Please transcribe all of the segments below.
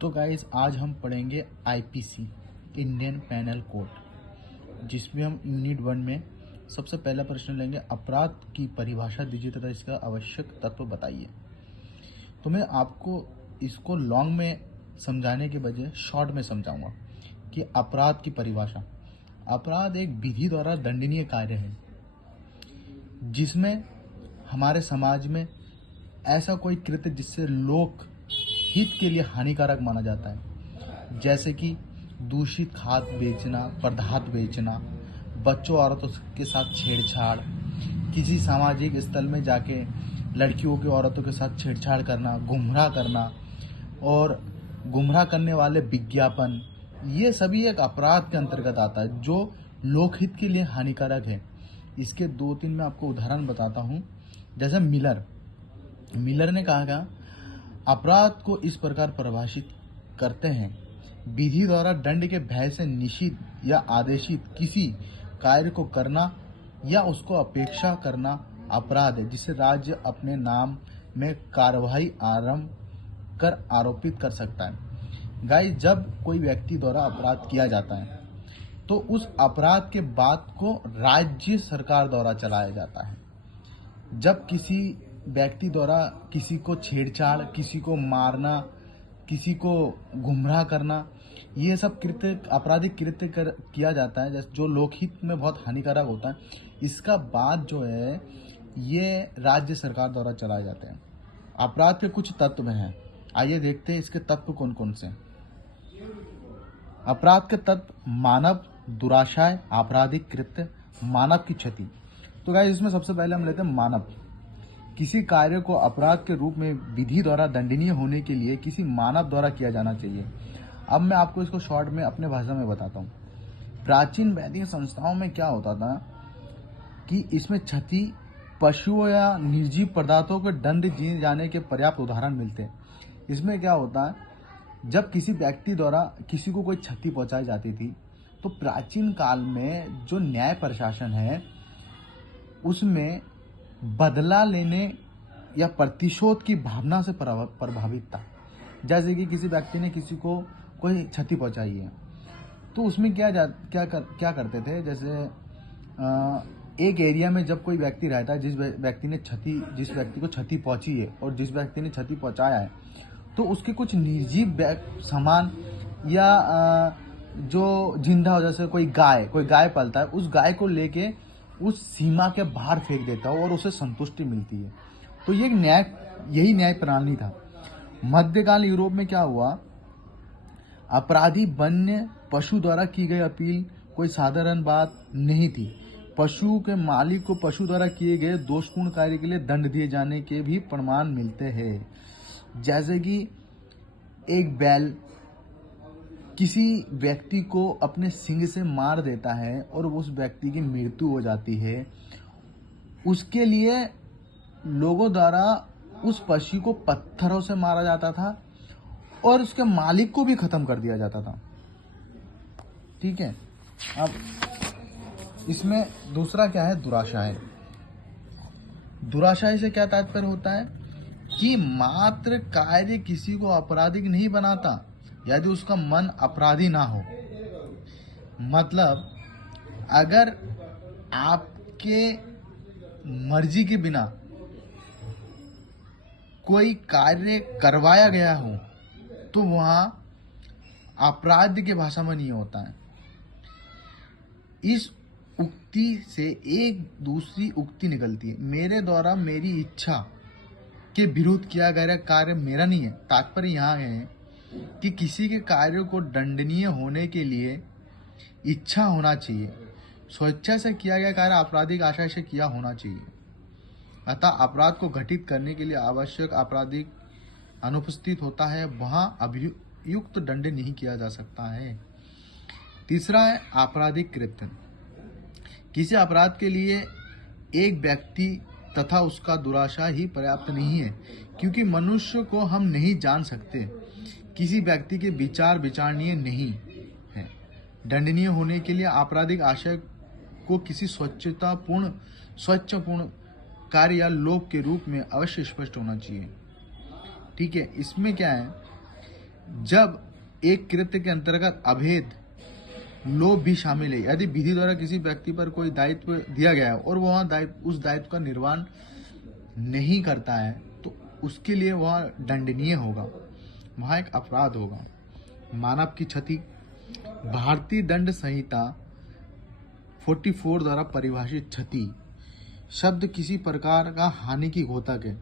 तो गाइस आज हम पढ़ेंगे आईपीसी इंडियन पैनल कोड, जिसमें हम यूनिट 1 में सबसे पहला प्रश्न लेंगे। अपराध की परिभाषा दीजिए तथा इसका आवश्यक तत्व बताइए। तो मैं आपको इसको लॉन्ग में समझाने के बजाय शॉर्ट में समझाऊंगा कि अपराध की परिभाषा। अपराध एक विधि द्वारा दंडनीय कार्य है जिसमें हमारे समाज में ऐसा कोई कृत्य जिससे लोक हित के लिए हानिकारक माना जाता है, जैसे कि दूषित खाद्य बेचना, पदार्थ बेचना, बच्चों औरतों के साथ छेड़छाड़, किसी सामाजिक स्थल में जाके लड़कियों की औरतों के साथ छेड़छाड़ करना, गुमराह करना और गुमराह करने वाले विज्ञापन, ये सभी एक अपराध के अंतर्गत आता है जो लोकहित के लिए हानिकारक है। इसके 2-3 मैं आपको उदाहरण बताता हूँ। जैसे मिलर ने कहा, अपराध को इस प्रकार परिभाषित करते हैं: विधि द्वारा दंड के भय से निषिद्ध या आदेशित किसी कार्य को करना या उसको अपेक्षा करना अपराध है, जिसे राज्य अपने नाम में कार्यवाही आरंभ कर आरोपित कर सकता है। गाइस, जब कोई व्यक्ति द्वारा अपराध किया जाता है तो उस अपराध के बाद को राज्य सरकार द्वारा चलाया जाता है। जब किसी व्यक्ति द्वारा किसी को छेड़छाड़, किसी को मारना, किसी को गुमराह करना, ये सब कृत्य, आपराधिक कृत्य किया जाता है जैसे जो लोकहित में बहुत हानिकारक होता है, इसका बाद जो है ये राज्य सरकार द्वारा चलाए जाते हैं। अपराध के कुछ तत्व हैं, आइए देखते हैं इसके तत्व कौन कौन से। अपराध के तत्व: मानव दुराशय, आपराधिक कृत्य, मानव की क्षति। तो गाइस, इसमें सबसे पहले हम लेते हैं मानव। किसी कार्य को अपराध के रूप में विधि द्वारा दंडनीय होने के लिए किसी मानव द्वारा किया जाना चाहिए। अब मैं आपको इसको शॉर्ट में अपने भाषा में बताता हूँ। प्राचीन वैदिक संस्थाओं में क्या होता था कि इसमें क्षति पशुओं या निर्जीव पदार्थों के दंड दिए जाने के पर्याप्त उदाहरण मिलते हैं। इसमें क्या होता है, जब किसी व्यक्ति द्वारा किसी को कोई क्षति पहुंचाई जाती थी तो प्राचीन काल में जो न्याय प्रशासन है उसमें बदला लेने या प्रतिशोध की भावना से प्रभावित था। जैसे कि किसी व्यक्ति ने किसी को कोई क्षति पहुंचाई है तो उसमें क्या करते थे, जैसे एक एरिया में जब कोई व्यक्ति रहता है, जिस व्यक्ति को क्षति पहुंची है और जिस व्यक्ति ने क्षति पहुंचाया है, तो उसके कुछ निर्जीव सामान या जो जिंदा हो, जैसे कोई गाय पालता है, उस गाय को लेके उस सीमा के बाहर फेंक देता है और उसे संतुष्टि मिलती है। तो ये यही न्याय प्रणाली था। मध्यकाल यूरोप में क्या हुआ, अपराधी वन्य पशु द्वारा की गई अपील कोई साधारण बात नहीं थी। पशु के मालिक को पशु द्वारा किए गए दोषपूर्ण कार्य के लिए दंड दिए जाने के भी प्रमाण मिलते हैं। जैसे कि एक बैल किसी व्यक्ति को अपने सींग से मार देता है और उस व्यक्ति की मृत्यु हो जाती है, उसके लिए लोगों द्वारा उस पशु को पत्थरों से मारा जाता था और उसके मालिक को भी खत्म कर दिया जाता था। ठीक है। अब इसमें दूसरा क्या है, दुराशय। दुराशय से क्या तात्पर्य होता है कि मात्र कार्य किसी को आपराधिक नहीं बनाता यदि उसका मन अपराधी ना हो। मतलब अगर आपके मर्जी के बिना कोई कार्य करवाया गया हो तो वहां अपराध के भाषा में नहीं होता है। इस उक्ति से एक दूसरी उक्ति निकलती है, मेरे द्वारा मेरी इच्छा के विरुद्ध किया गया कार्य मेरा नहीं है। तात्पर्य यहाँ है कि किसी के कार्य को दंडनीय होने के लिए इच्छा होना चाहिए। स्वेच्छा से किया गया कार्य आपराधिक आशय से किया होना चाहिए। अतः अपराध को घटित करने के लिए आवश्यक आपराधिक अनुपस्थित होता है, वहां अभियुक्त दंड नहीं किया जा सकता है। तीसरा है आपराधिक कृत्य। किसी अपराध के लिए एक व्यक्ति तथा उसका दुराशय ही पर्याप्त नहीं है, क्योंकि मनुष्य को हम नहीं जान सकते। किसी व्यक्ति के विचार विचारणीय नहीं है। दंडनीय होने के लिए आपराधिक आशय को किसी स्वच्छपूर्ण कार्य या लोभ के रूप में अवश्य स्पष्ट होना चाहिए। ठीक है। इसमें क्या है जब एक कृत्य के अंतर्गत अभेद लोभ भी शामिल है। यदि विधि द्वारा किसी व्यक्ति पर कोई दायित्व दिया गया है और वह उस दायित्व का निर्वहन नहीं करता है तो उसके लिए वह दंडनीय होगा, वहाँ एक अपराध होगा। मानव की क्षति, भारतीय दंड संहिता 44 द्वारा परिभाषित क्षति शब्द किसी प्रकार का हानि की घोतक है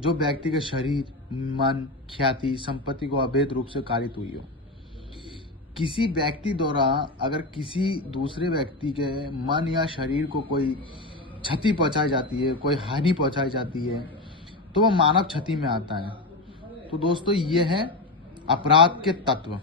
जो व्यक्ति के शरीर, मन, ख्याति, संपत्ति को अवैध रूप से कारित हुई हो। किसी व्यक्ति द्वारा अगर किसी दूसरे व्यक्ति के मन या शरीर को कोई क्षति पहुंचाई जाती है, कोई हानि पहुंचाई जाती है, तो वह मानव क्षति में आता है। तो दोस्तों ये है अपराध के तत्व।